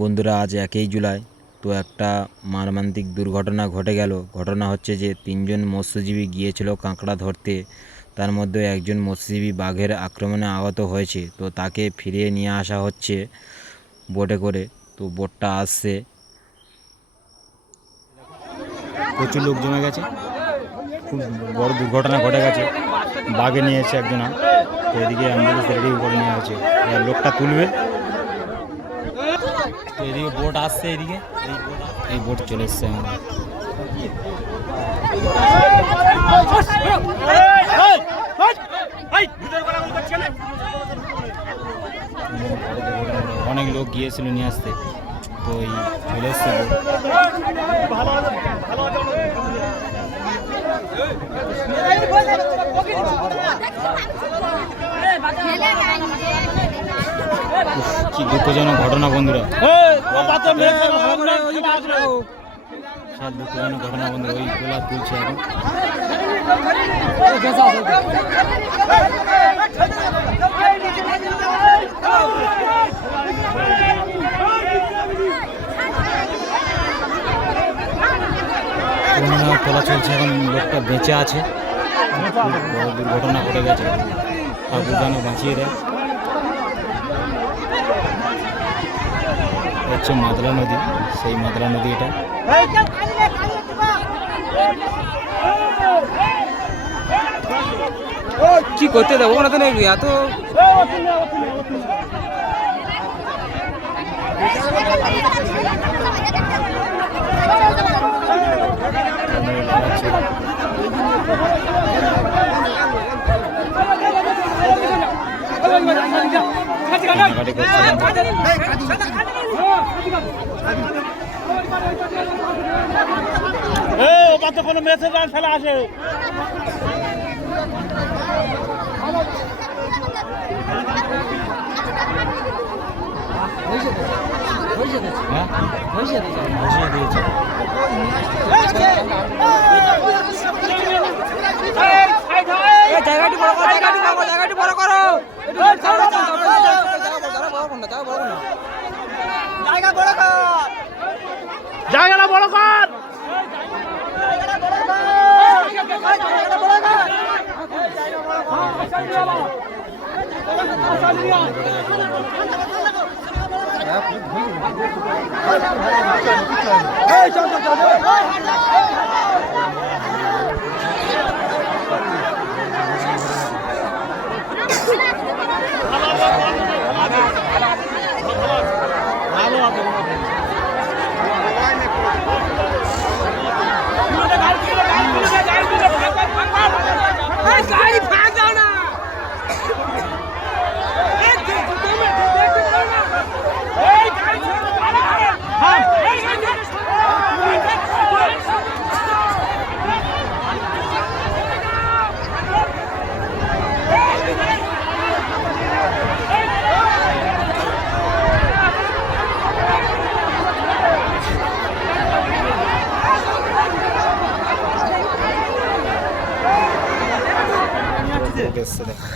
বন্ধুরা, আজ 1 জুলাই তো একটা মর্মান্তিক দুর্ঘটনা ঘটে গেল। ঘটনা হচ্ছে যে 3জন মৎস্যজীবী গিয়েছিল কাঁকড়া ধরতে, তার মধ্যে একজন মৎস্যজীবী বাঘের আক্রমণে আহত হয়েছে। তো তাকে ফিরিয়ে নিয়ে আসা হচ্ছে বোটে করে। তো বোটটা আসছে, প্রচুর লোক জমে গেছে, খুব বড় দুর্ঘটনা ঘটে গেছে। বাঘে নিয়েছে একজনা, তো এদিকে অ্যাম্বুলেন্স রেডি করে নেওয়া হয়েছে, লোকটা তুলবে। তো এদিকে বোট আসছে, এদিকে এই বোট চলে এসছে আমাদের। অনেক লোক গিয়েছিল নিয়ে আসতে, তো এই চলে এসছে কি দুঃখজনক ঘটনা বন্ধুরা, সব দুঃখজনক ঘটনা বন্ধুরা। ওই গোলা তুলছে এখন। তোলা চলছে এখন, লোকটা বেঁচে আছে। বড় দুর্ঘটনা ঘটে গেছে, ঠাকুর যেন বাঁচিয়ে দেয়। হচ্ছে মাদলা নদী, সেই মাদলা নদী এটা। কি করতে দেবো না তো নাকি এত কোনো মেসেজ ফেলা আসে। জায়গাটি বড় করো। জায়গাটা বড় কর। দেখো।